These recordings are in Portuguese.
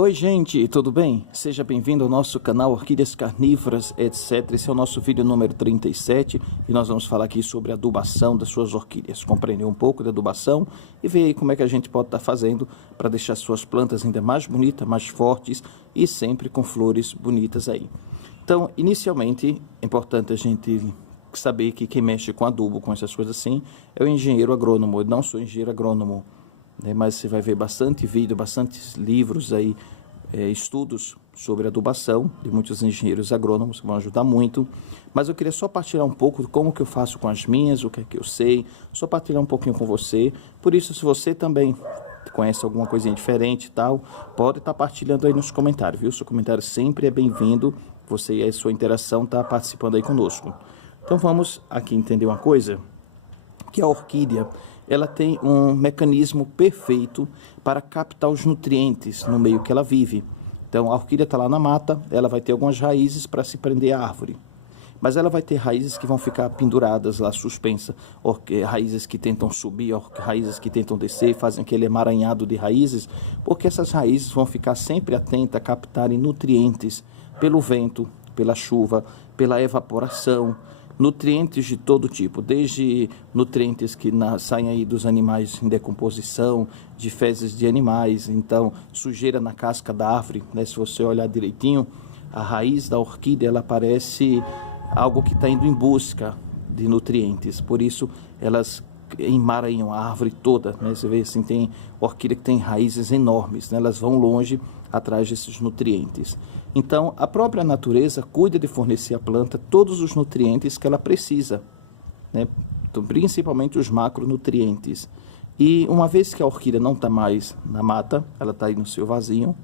Oi gente, tudo bem? Seja bem-vindo ao nosso canal Orquídeas Carnívoras, etc. Esse é o nosso vídeo número 37 e nós vamos falar aqui sobre a adubação das suas orquídeas. Compreender um pouco da adubação e ver aí como é que a gente pode estar fazendo para deixar suas plantas ainda mais bonitas, mais fortes e sempre com flores bonitas aí. Então, inicialmente, é importante a gente saber que quem mexe com adubo, com essas coisas assim, é o engenheiro agrônomo. Eu não sou engenheiro agrônomo, mas você vai ver bastante vídeo, bastantes livros aí, estudos sobre adubação de muitos engenheiros agrônomos que vão ajudar muito. Mas eu queria só partilhar um pouco de como que eu faço com as minhas, o que é que eu sei, só partilhar um pouquinho com você. Por isso, se você também conhece alguma coisinha diferente e tal, pode estar partilhando aí nos comentários, viu? Seu comentário sempre é bem-vindo, você e a sua interação está participando aí conosco. Então vamos aqui entender uma coisa, que a orquídea ela tem um mecanismo perfeito para captar os nutrientes no meio que ela vive. Então a orquídea está lá na mata, ela vai ter algumas raízes para se prender à árvore. Mas ela vai ter raízes que vão ficar penduradas lá, suspensas, raízes que tentam subir, raízes que tentam descer, fazem aquele emaranhado de raízes, porque essas raízes vão ficar sempre atentas a captarem nutrientes pelo vento, pela chuva, pela evaporação, nutrientes de todo tipo, desde nutrientes que saem aí dos animais em decomposição, de fezes de animais, então sujeira na casca da árvore, né? Se você olhar direitinho, a raiz da orquídea ela parece algo que está indo em busca de nutrientes, por isso elas emaranham a árvore toda, né? Você vê assim, tem orquídea que tem raízes enormes, né? Elas vão longe atrás desses nutrientes. Então, a própria natureza cuida de fornecer à planta todos os nutrientes que ela precisa, né? Então, principalmente os macronutrientes. E uma vez que a orquídea não está mais na mata, ela está aí no seu vasinho,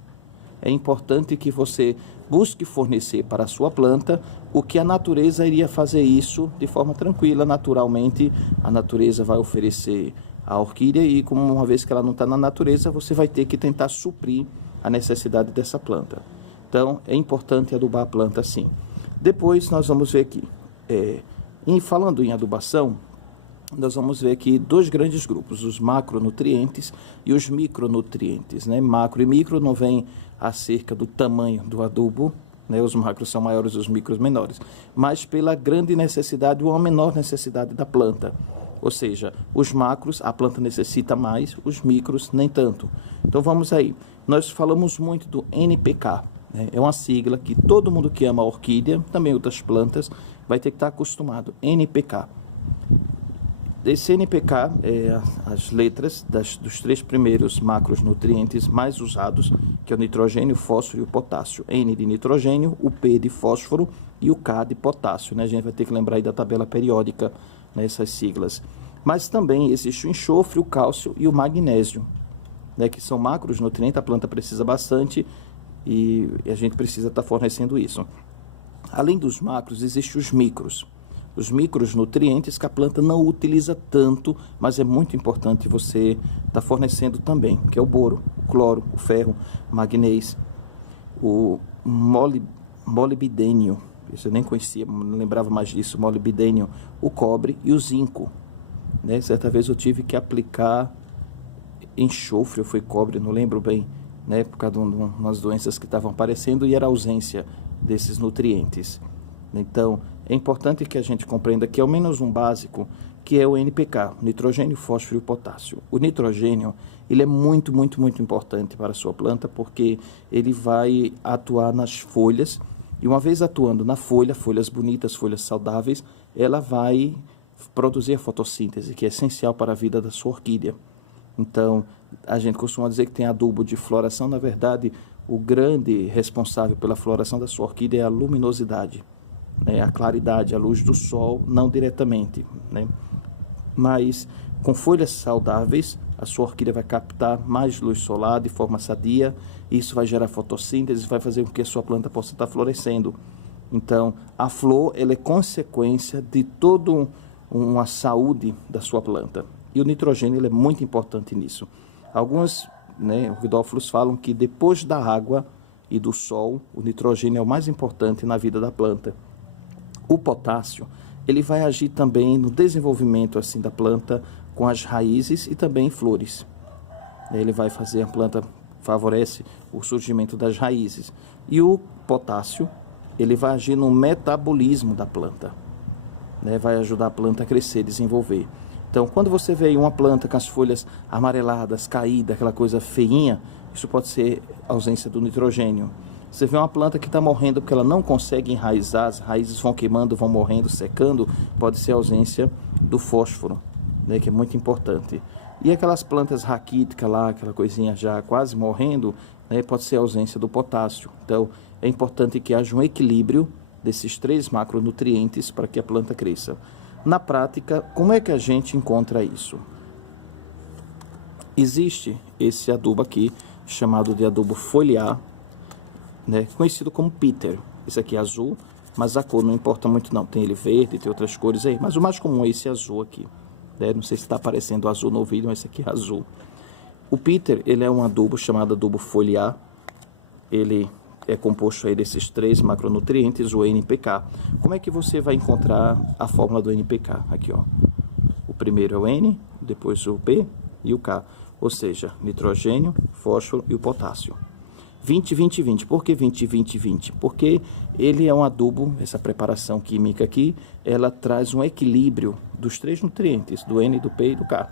é importante que você busque fornecer para a sua planta o que a natureza iria fazer isso de forma tranquila, naturalmente. A natureza vai oferecer a orquídea e, como uma vez que ela não está na natureza, você vai ter que tentar suprir a necessidade dessa planta. Então, é importante adubar a planta assim. Depois, nós vamos ver aqui, falando em adubação, nós vamos ver aqui dois grandes grupos, os macronutrientes e os micronutrientes, né? Macro e micro não vem acerca do tamanho do adubo, né? Os macros são maiores, os micros menores, mas pela grande necessidade ou a menor necessidade da planta. Ou seja, os macros a planta necessita mais, os micros nem tanto. Então vamos aí, nós falamos muito do NPK, né? É uma sigla que todo mundo que ama a orquídea, também outras plantas, vai ter que estar acostumado, NPK. Esse NPK é as letras dos três primeiros macronutrientes mais usados, que é o nitrogênio, o fósforo e o potássio. N de nitrogênio, o P de fósforo e o K de potássio, né? A gente vai ter que lembrar aí da tabela periódica, nessas siglas. Mas também existe o enxofre, o cálcio e o magnésio, né? Que são macronutrientes, a planta precisa bastante e a gente precisa estar fornecendo isso. Além dos macros, existem os micros. Os micronutrientes que a planta não utiliza tanto, mas é muito importante você estar fornecendo também, que é o boro, o cloro, o ferro, o magnésio, o molibdênio, isso eu nem conhecia, não lembrava mais disso, molibdênio, o cobre e o zinco, né? Certa vez eu tive que aplicar enxofre, ou foi cobre, não lembro bem, né? Por causa de umas doenças que estavam aparecendo e era a ausência desses nutrientes. Então, é importante que a gente compreenda que é ao menos um básico, que é o NPK, o nitrogênio, fósforo e o potássio. O nitrogênio, ele é muito, muito, muito importante para a sua planta, porque ele vai atuar nas folhas, e uma vez atuando na folha, folhas bonitas, folhas saudáveis, ela vai produzir a fotossíntese, que é essencial para a vida da sua orquídea. Então, a gente costuma dizer que tem adubo de floração, na verdade, o grande responsável pela floração da sua orquídea é a luminosidade, né? A claridade, a luz do sol, não diretamente, né? Mas com folhas saudáveis, a sua orquídea vai captar mais luz solar de forma sadia, isso vai gerar fotossíntese, vai fazer com que a sua planta possa estar florescendo. Então, a flor ela é consequência de toda uma saúde da sua planta. E o nitrogênio ele é muito importante nisso. Alguns, né, orquidófilos falam que depois da água e do sol, o nitrogênio é o mais importante na vida da planta. O potássio, ele vai agir também no desenvolvimento assim da planta com as raízes e também flores. Ele vai fazer a planta favorece o surgimento das raízes. E o potássio, ele vai agir no metabolismo da planta, né? Vai ajudar a planta a crescer, desenvolver. Então, quando você vê aí uma planta com as folhas amareladas, caídas, aquela coisa feinha, isso pode ser ausência do nitrogênio. Você vê uma planta que está morrendo porque ela não consegue enraizar, as raízes vão queimando, vão morrendo, secando, pode ser ausência do fósforo, né, que é muito importante. E aquelas plantas raquíticas lá, aquela coisinha já quase morrendo, né, pode ser ausência do potássio. Então, é importante que haja um equilíbrio desses 3 macronutrientes para que a planta cresça. Na prática, como é que a gente encontra isso? Existe esse adubo aqui, chamado de adubo foliar, né, conhecido como Peter. Esse aqui é azul, mas a cor não importa muito não. Tem ele verde, tem outras cores aí, mas o mais comum é esse azul aqui, né? Não sei se está aparecendo azul no vídeo, mas esse aqui é azul. O Peter, ele é um adubo chamado adubo foliar. Ele é composto aí desses 3 macronutrientes, o NPK. Como é que você vai encontrar a fórmula do NPK? Aqui, ó. O primeiro é o N, depois o P e o K. Ou seja, nitrogênio, fósforo e o potássio. 20, 20, 20. Por que 20, 20, 20? Porque ele é um adubo, essa preparação química aqui, ela traz um equilíbrio dos 3 nutrientes, do N, do P e do K.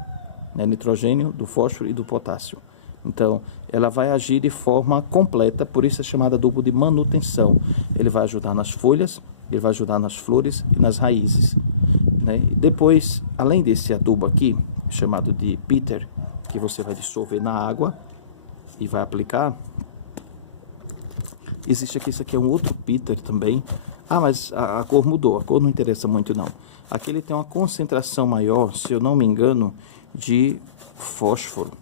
Né? Nitrogênio, do fósforo e do potássio. Então, ela vai agir de forma completa, por isso é chamada adubo de manutenção. Ele vai ajudar nas folhas, ele vai ajudar nas flores e nas raízes, né? Depois, além desse adubo aqui, chamado de Peter, que você vai dissolver na água e vai aplicar, existe aqui, esse aqui é um outro Peter também. Ah, mas a cor mudou, a cor não interessa muito não. Aqui ele tem uma concentração maior, se eu não me engano, de fósforo.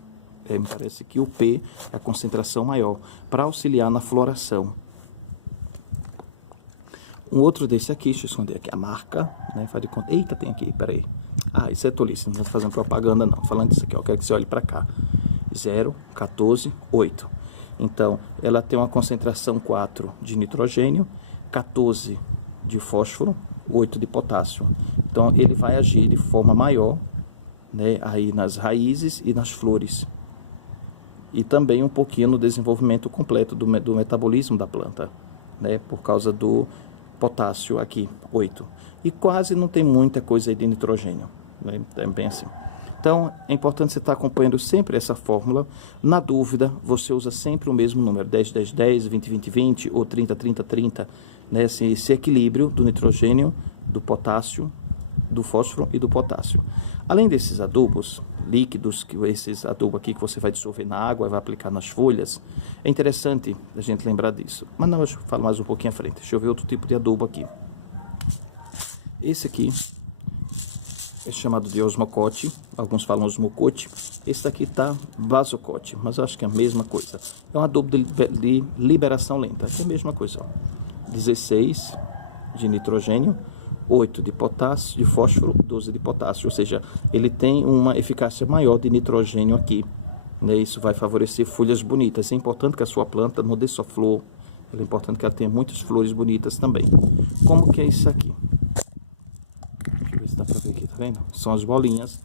Me parece que o P é a concentração maior, para auxiliar na floração. Um outro desse aqui, deixa eu esconder aqui a marca, né? Faz de conta. Eita, tem aqui, peraí. Ah, isso é tolice, não estou fazendo propaganda não. Falando disso aqui, ó, eu quero que você olhe para cá. 0, 14, 8. Então, ela tem uma concentração 4 de nitrogênio, 14 de fósforo, 8 de potássio. Então, ele vai agir de forma maior, né, aí nas raízes e nas flores. E também um pouquinho no desenvolvimento completo do metabolismo da planta, né, por causa do potássio aqui, 8. E quase não tem muita coisa aí de nitrogênio, né, bem assim. Então, é importante você estar acompanhando sempre essa fórmula. Na dúvida, você usa sempre o mesmo número, 10, 10, 10, 20, 20, 20 ou 30, 30, 30, né, esse equilíbrio do nitrogênio, do potássio, do fósforo e do potássio. Além desses adubos líquidos, esses adubos aqui que você vai dissolver na água e vai aplicar nas folhas, é interessante a gente lembrar disso. Mas não, eu falo mais um pouquinho à frente. Deixa eu ver outro tipo de adubo aqui. Esse aqui é chamado de osmocote, alguns falam osmocote. Esse daqui tá vasocote, mas eu acho que é a mesma coisa. É um adubo de liberação lenta, é a mesma coisa, ó. 16 de nitrogênio, 8 de potássio, de fósforo, 12 de potássio, ou seja, ele tem uma eficácia maior de nitrogênio aqui, né? Isso vai favorecer folhas bonitas. É importante que a sua planta não dê só flor, é importante que ela tenha muitas flores bonitas também. Como que é isso aqui? Deixa eu ver se dá para ver aqui, tá vendo? São as bolinhas.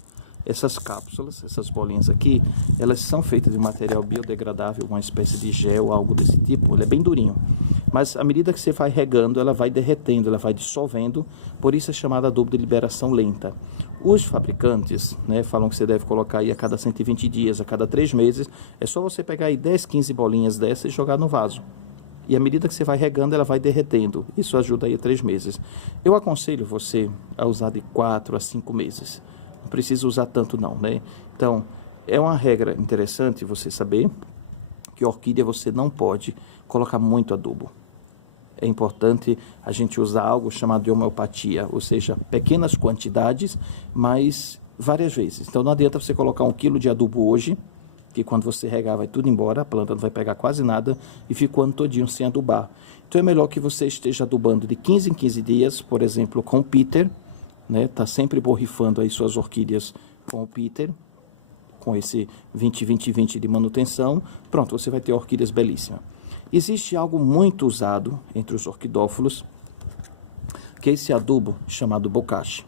Essas cápsulas, essas bolinhas aqui, elas são feitas de material biodegradável, uma espécie de gel, algo desse tipo. Ele é bem durinho. Mas à medida que você vai regando, ela vai derretendo, ela vai dissolvendo, por isso é chamada adubo de liberação lenta. Os fabricantes, né, falam que você deve colocar aí a cada 120 dias, a cada 3 meses, é só você pegar aí 10, 15 bolinhas dessas e jogar no vaso. E à medida que você vai regando, ela vai derretendo. Isso ajuda aí a 3 meses. Eu aconselho você a usar de 4 a 5 meses. Não precisa usar tanto não, né? Então, é uma regra interessante você saber que orquídea você não pode colocar muito adubo. É importante a gente usar algo chamado de homeopatia, ou seja, pequenas quantidades, mas várias vezes. Então não adianta você colocar 1 quilo de adubo hoje, que quando você regar vai tudo embora, a planta não vai pegar quase nada e fica o ano todinho sem adubar. Então é melhor que você esteja adubando de 15 em 15 dias, por exemplo, com o Peter, né? Tá sempre borrifando aí suas orquídeas com o Peter, com esse 20, 20, 20 de manutenção. Pronto, você vai ter orquídeas belíssimas. Existe algo muito usado entre os orquidófilos, que é esse adubo chamado bocashi.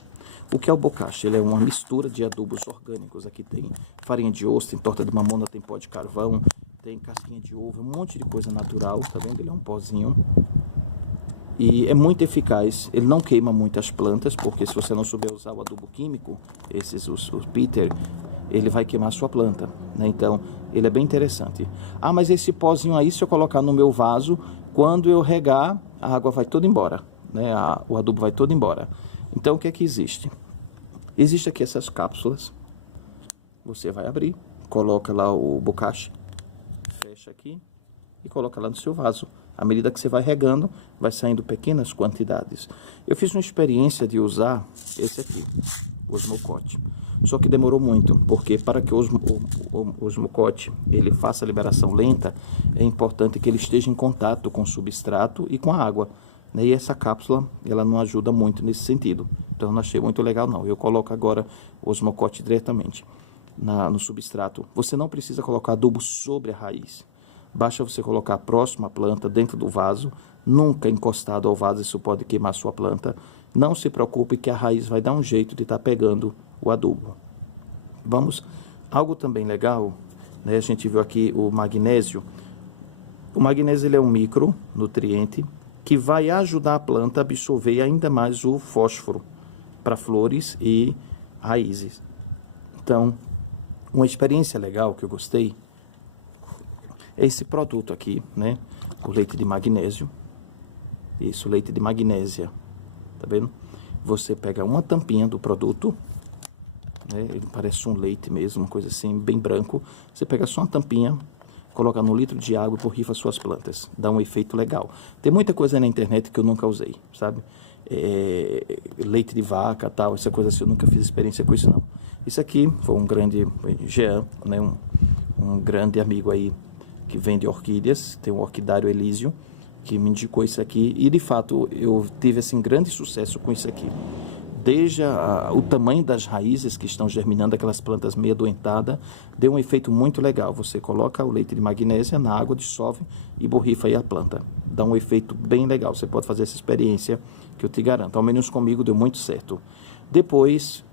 O que é o bocashi? Ele é uma mistura de adubos orgânicos. Aqui tem farinha de osso, tem torta de mamona, tem pó de carvão, tem casquinha de ovo, um monte de coisa natural, tá vendo? Ele é um pozinho. E é muito eficaz, ele não queima muito as plantas, porque se você não souber usar o adubo químico, os Peter, ele vai queimar a sua planta, né? Então, ele é bem interessante. Ah, mas esse pozinho aí, se eu colocar no meu vaso, quando eu regar, a água vai toda embora, né? O adubo vai todo embora. Então, o que é que existe? Existe aqui essas cápsulas, você vai abrir, coloca lá o bocache, fecha aqui e coloca lá no seu vaso. À medida que você vai regando, vai saindo pequenas quantidades. Eu fiz uma experiência de usar esse aqui, o Osmocote. Só que demorou muito, porque para que o Osmocote ele faça a liberação lenta, é importante que ele esteja em contato com o substrato e com a água, né? E essa cápsula, ela não ajuda muito nesse sentido. Então, eu não achei muito legal, não. Eu coloco agora o Osmocote diretamente no substrato. Você não precisa colocar adubo sobre a raiz. Basta você colocar próximo à planta, dentro do vaso, nunca encostado ao vaso, isso pode queimar sua planta. Não se preocupe que a raiz vai dar um jeito de estar pegando o adubo. Vamos, algo também legal, né? A gente viu aqui o magnésio. O magnésio ele é um micronutriente que vai ajudar a planta a absorver ainda mais o fósforo para flores e raízes. Então, uma experiência legal que eu gostei é esse produto aqui, né? O leite de magnésio. Isso, leite de magnésia. Tá vendo? Você pega uma tampinha do produto, né? Ele parece um leite mesmo, uma coisa assim, bem branco. Você pega só uma tampinha, coloca no litro de água e borrifa suas plantas. Dá um efeito legal. Tem muita coisa na internet que eu nunca usei, sabe? Leite de vaca, tal, essa coisa assim, eu nunca fiz experiência com isso, não. Isso aqui foi um grande Jean, né? Um grande amigo aí, que vende orquídeas, tem o orquidário Elísio, que me indicou isso aqui, e de fato eu tive assim grande sucesso com isso aqui. Desde o tamanho das raízes que estão germinando, aquelas plantas meio adoentadas, deu um efeito muito legal. Você coloca o leite de magnésia na água, dissolve e borrifa aí a planta. Dá um efeito bem legal, você pode fazer essa experiência que eu te garanto. Ao menos comigo deu muito certo. Depois,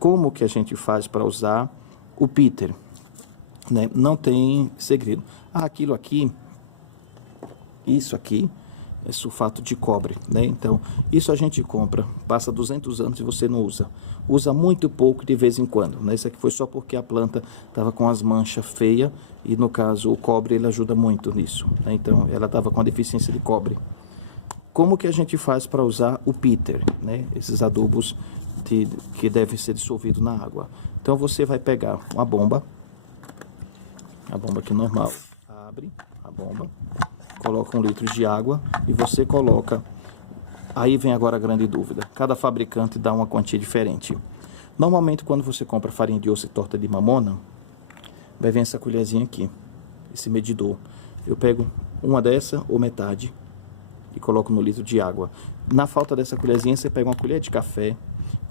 como que a gente faz para usar o Peter? Né? Não tem segredo. Aquilo aqui, isso aqui é sulfato de cobre, né? Então, isso a gente compra, passa 200 anos e você não usa. Usa muito pouco de vez em quando, né? Isso aqui foi só porque a planta estava com as manchas feias e, no caso, o cobre ele ajuda muito nisso, né? Então, ela estava com a deficiência de cobre. Como que a gente faz para usar o Peter, né? Esses adubos que devem ser dissolvidos na água. Então, você vai pegar uma bomba, a bomba aqui normal, abre a bomba, coloca 1 litro de água e você coloca, aí vem agora a grande dúvida, cada fabricante dá uma quantia diferente. Normalmente quando você compra farinha de osso e torta de mamona, vai vir essa colherzinha aqui, esse medidor. Eu pego uma dessa ou metade e coloco no litro de água. Na falta dessa colherzinha você pega uma colher de café,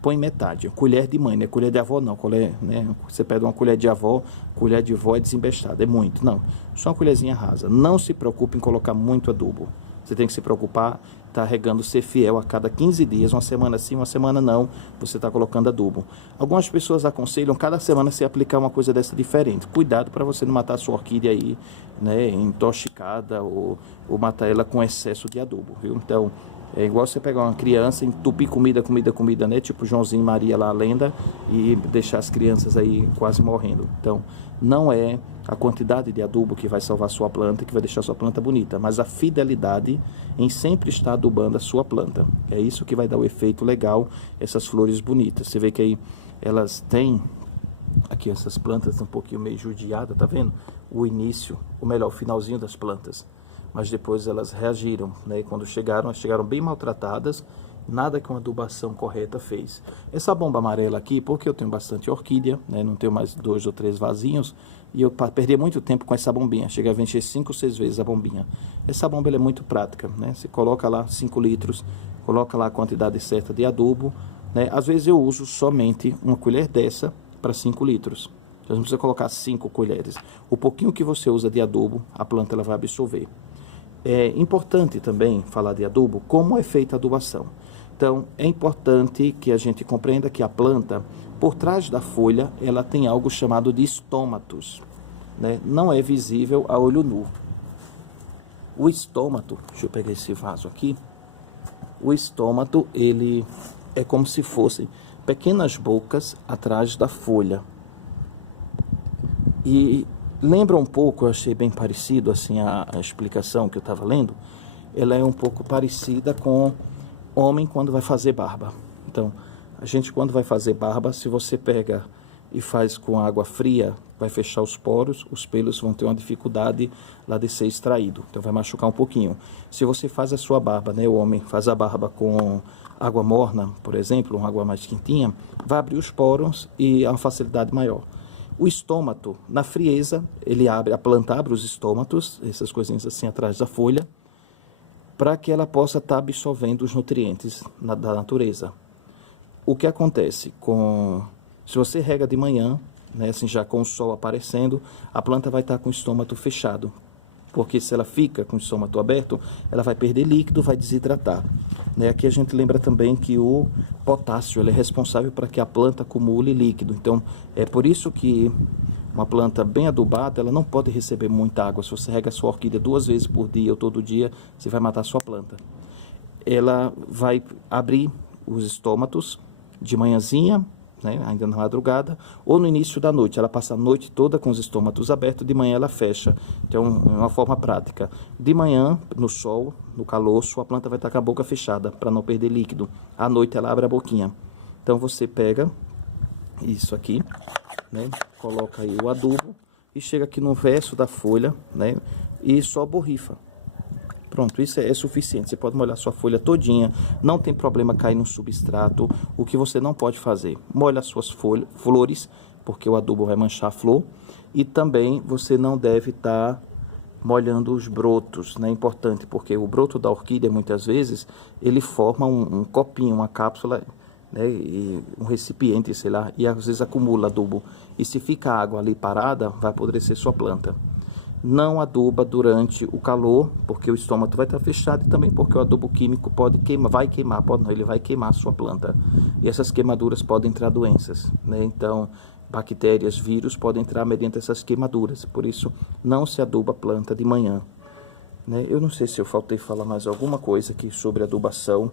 põe metade, colher de mãe, não é colher de avó não, colher, né? Você pega uma colher de avó, colher de vó é desembestada, é muito, não, só uma colherzinha rasa. Não se preocupe em colocar muito adubo, você tem que se preocupar, tá regando, ser fiel a cada 15 dias, uma semana sim, uma semana não, você está colocando adubo. Algumas pessoas aconselham cada semana se aplicar uma coisa dessa diferente, cuidado para você não matar a sua orquídea aí, né, intoxicada ou matar ela com excesso de adubo, viu? Então, é igual você pegar uma criança, entupir comida, né? Tipo Joãozinho e Maria lá, a lenda, e deixar as crianças aí quase morrendo. Então, não é a quantidade de adubo que vai salvar a sua planta, que vai deixar a sua planta bonita, mas a fidelidade em sempre estar adubando a sua planta. É isso que vai dar o efeito legal, essas flores bonitas. Você vê que aí elas têm, aqui essas plantas um pouquinho meio judiadas, tá vendo? O início, ou melhor, o finalzinho das plantas. Mas depois elas reagiram, né? E quando chegaram, elas chegaram bem maltratadas, nada que uma adubação correta fez. Essa bomba amarela aqui, porque eu tenho bastante orquídea, né? Não tenho mais 2 ou 3 vasinhos, e eu perdi muito tempo com essa bombinha, cheguei a encher 5 ou 6 vezes a bombinha. Essa bomba ela é muito prática, né? Você coloca lá 5 litros, coloca lá a quantidade certa de adubo, né? Às vezes eu uso somente uma colher dessa para 5 litros. Você não precisa colocar 5 colheres. O pouquinho que você usa de adubo, a planta ela vai absorver. É importante também falar de adubo, como é feita a adubação. Então, é importante que a gente compreenda que a planta, por trás da folha, ela tem algo chamado de estômatos. né, não é visível a olho nu. O estômato, deixa eu pegar esse vaso aqui. O estômato, ele é como se fossem pequenas bocas atrás da folha. E lembra um pouco, eu achei bem parecido assim a explicação que eu estava lendo. Ela é um pouco parecida com homem quando vai fazer barba. Então, a gente quando vai fazer barba, se você pega e faz com água fria, vai fechar os poros, os pelos vão ter uma dificuldade lá de ser extraído, então vai machucar um pouquinho. Se você faz a sua barba, né, o homem faz a barba com água morna, por exemplo, uma água mais quentinha, vai abrir os poros e há uma facilidade maior. O estômato, na frieza, ele abre, a planta abre os estômatos, essas coisinhas assim atrás da folha, para que ela possa estar absorvendo os nutrientes da natureza. O que acontece se você rega de manhã, né, assim já com o sol aparecendo, a planta vai estar com o estômago fechado, porque se ela fica com o estômago aberto, ela vai perder líquido, vai desidratar. Né? Aqui a gente lembra também que o potássio ele é responsável para que a planta acumule líquido. Então, é por isso que uma planta bem adubada, ela não pode receber muita água. Se você rega a sua orquídea 2 vezes por dia ou todo dia, você vai matar a sua planta. Ela vai abrir os estômatos de manhãzinha, né, ainda na madrugada, ou no início da noite. Ela passa a noite toda com os estômatos abertos, de manhã ela fecha. Então, é uma forma prática. De manhã, no sol, no calor, sua planta vai estar com a boca fechada, para não perder líquido. À noite, ela abre a boquinha. Então, você pega isso aqui, né, coloca aí o adubo, e chega aqui no verso da folha, né, e só borrifa. Pronto, isso é suficiente. Você pode molhar sua folha todinha, não tem problema cair no substrato. O que você não pode fazer, molha as suas flores, porque o adubo vai manchar a flor. E também você não deve estar molhando os brotos, né? É importante, porque o broto da orquídea, muitas vezes, ele forma um copinho, uma cápsula, né? E um recipiente, sei lá, e às vezes acumula adubo. E se fica a água ali parada, vai apodrecer sua planta. Não aduba durante o calor, porque o estômago vai estar fechado, e também porque o adubo químico vai queimar a sua planta. E essas queimaduras podem entrar doenças, né? Então, bactérias, vírus podem entrar mediante essas queimaduras. Por isso, não se aduba a planta de manhã, né? Eu não sei se eu faltei falar mais alguma coisa aqui sobre adubação.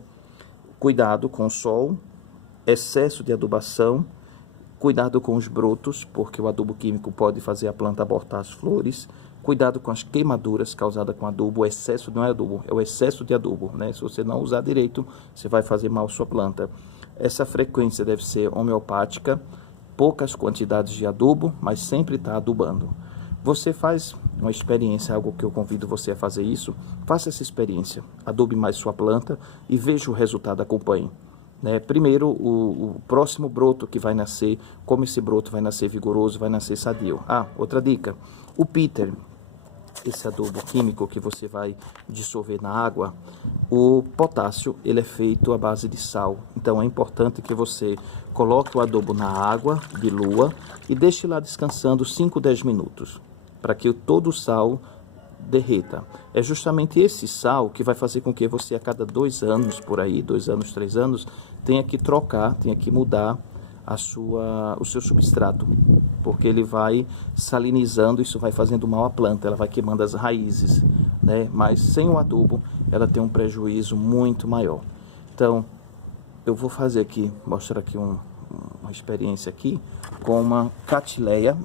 Cuidado com o sol, excesso de adubação, cuidado com os brotos, porque o adubo químico pode fazer a planta abortar as flores. Cuidado com as queimaduras causadas com adubo. O excesso não é adubo, é o excesso de adubo, né? Se você não usar direito, você vai fazer mal à sua planta. Essa frequência deve ser homeopática, poucas quantidades de adubo, mas sempre está adubando. Você faz uma experiência, algo que eu convido você a fazer isso, faça essa experiência, adube mais sua planta e veja o resultado, acompanhe. Né? Primeiro, o próximo broto que vai nascer, como esse broto vai nascer vigoroso, vai nascer sadio. Outra dica, o Peter, esse adubo químico que você vai dissolver na água, o potássio, ele é feito à base de sal. Então, é importante que você coloque o adubo na água de lua e deixe lá descansando 5, 10 minutos, para que todo o sal derreta. É justamente esse sal que vai fazer com que você, a cada 2 anos, por aí, 2 anos, 3 anos, tenha que trocar, tenha que mudar o seu substrato, porque ele vai salinizando, isso vai fazendo mal à planta, ela vai queimando as raízes, né? Mas sem o adubo, ela tem um prejuízo muito maior. Então, eu vou fazer aqui, mostrar aqui uma experiência aqui com uma catileia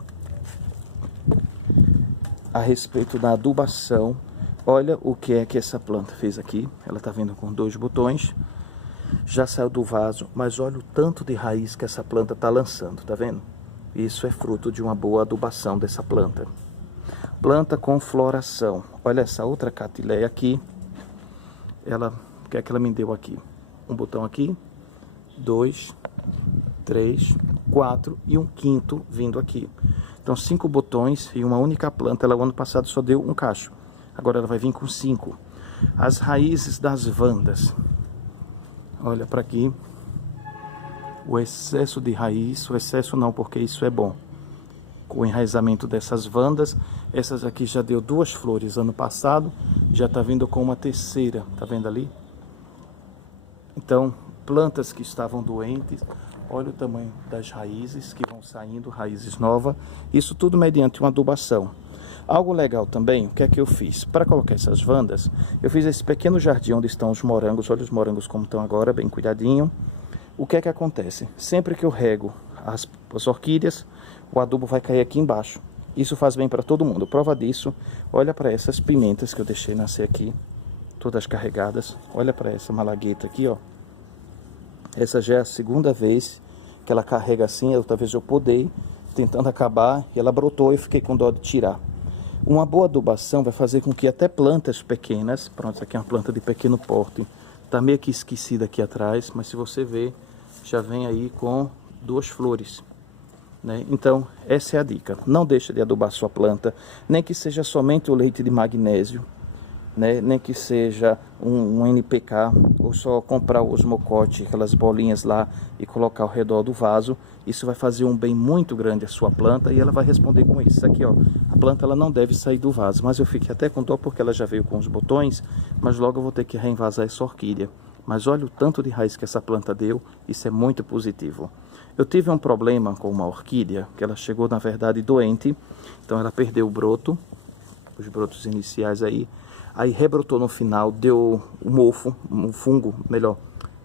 a respeito da adubação. Olha o que é que essa planta fez aqui. Ela está vindo com 2 botões. Já saiu do vaso, mas olha o tanto de raiz que essa planta está lançando, tá vendo? Isso é fruto de uma boa adubação dessa planta. Planta com floração. Olha essa outra catileia aqui. O que é que ela me deu aqui? Um botão aqui, 2, 3, 4 e um quinto vindo aqui. Então 5 botões e uma única planta. Ela o ano passado só deu um cacho. Agora ela vai vir com 5. As raízes das vandas. Olha para aqui. O excesso de raiz, o excesso não, porque isso é bom. Com o enraizamento dessas vandas, essas aqui já deu 2 flores ano passado, já está vindo com uma terceira, tá vendo ali? Então, plantas que estavam doentes, olha o tamanho das raízes que vão saindo, raízes novas, isso tudo mediante uma adubação. Algo legal também, o que é que eu fiz? Para colocar essas vandas, eu fiz esse pequeno jardim onde estão os morangos, olha os morangos como estão agora, bem cuidadinho. O que é que acontece? Sempre que eu rego as orquídeas, o adubo vai cair aqui embaixo. Isso faz bem para todo mundo. Prova disso, olha para essas pimentas que eu deixei nascer aqui, todas carregadas. Olha para essa malagueta aqui, ó. Essa já é a segunda vez que ela carrega assim, outra vez eu podei, tentando acabar, e ela brotou e eu fiquei com dó de tirar. Uma boa adubação vai fazer com que até plantas pequenas, pronto, essa aqui é uma planta de pequeno porte, tá meio que esquecida aqui atrás, mas se você ver, já vem aí com 2 flores, né? Então, essa é a dica, não deixa de adubar sua planta, nem que seja somente o leite de magnésio, né? Nem que seja um NPK, ou só comprar o osmocote, aquelas bolinhas lá e colocar ao redor do vaso. Isso vai fazer um bem muito grande à sua planta e ela vai responder com isso. Isso aqui, ó, a planta ela não deve sair do vaso, mas eu fiquei até com dó porque ela já veio com os botões, mas logo eu vou ter que reinvasar essa orquídea. Mas olha o tanto de raiz que essa planta deu, isso é muito positivo. Eu tive um problema com uma orquídea, que ela chegou na verdade doente, então ela perdeu o broto, os brotos iniciais aí rebrotou no final, deu um mofo, um fungo, melhor,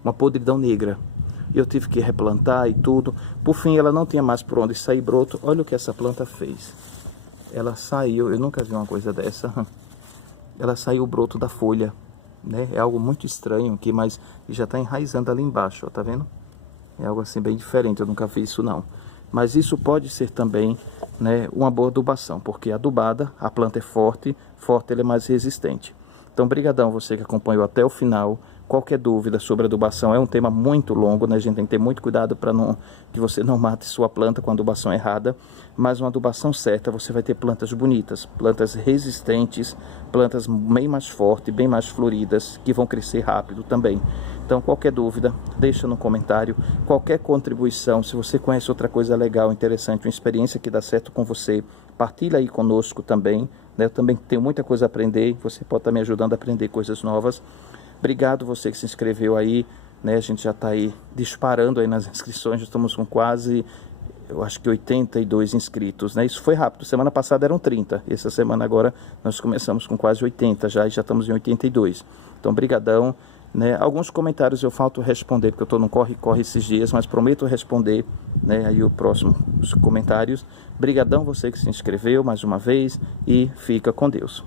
uma podridão negra. Eu tive que replantar e tudo. Por fim, ela não tinha mais por onde sair broto. Olha o que essa planta fez. Ela saiu, eu nunca vi uma coisa dessa. Ela saiu o broto da folha, né? É algo muito estranho aqui, mas já está enraizando ali embaixo, ó, tá vendo? É algo assim bem diferente, eu nunca vi isso não. Mas isso pode ser também, né, uma boa adubação, porque adubada, a planta é forte, ela é mais resistente. Então, brigadão você que acompanhou até o final. Qualquer dúvida sobre adubação, é um tema muito longo, né? A gente tem que ter muito cuidado para que você não mate sua planta com a adubação errada. Mas uma adubação certa, você vai ter plantas bonitas, plantas resistentes, plantas bem mais fortes, bem mais floridas, que vão crescer rápido também. Então, qualquer dúvida, deixa no comentário. Qualquer contribuição, se você conhece outra coisa legal, interessante, uma experiência que dá certo com você, partilha aí conosco também, né? Eu também tenho muita coisa a aprender, você pode estar me ajudando a aprender coisas novas. Obrigado você que se inscreveu aí, né? A gente já está aí disparando aí nas inscrições, já estamos com quase, eu acho que 82 inscritos, né? Isso foi rápido, semana passada eram 30, essa semana agora nós começamos com quase 80 já e já estamos em 82. Então, brigadão, né? Alguns comentários eu falto responder, porque eu estou no corre-corre esses dias, mas prometo responder, né? Aí o próximo, os comentários. Brigadão você que se inscreveu mais uma vez e fica com Deus.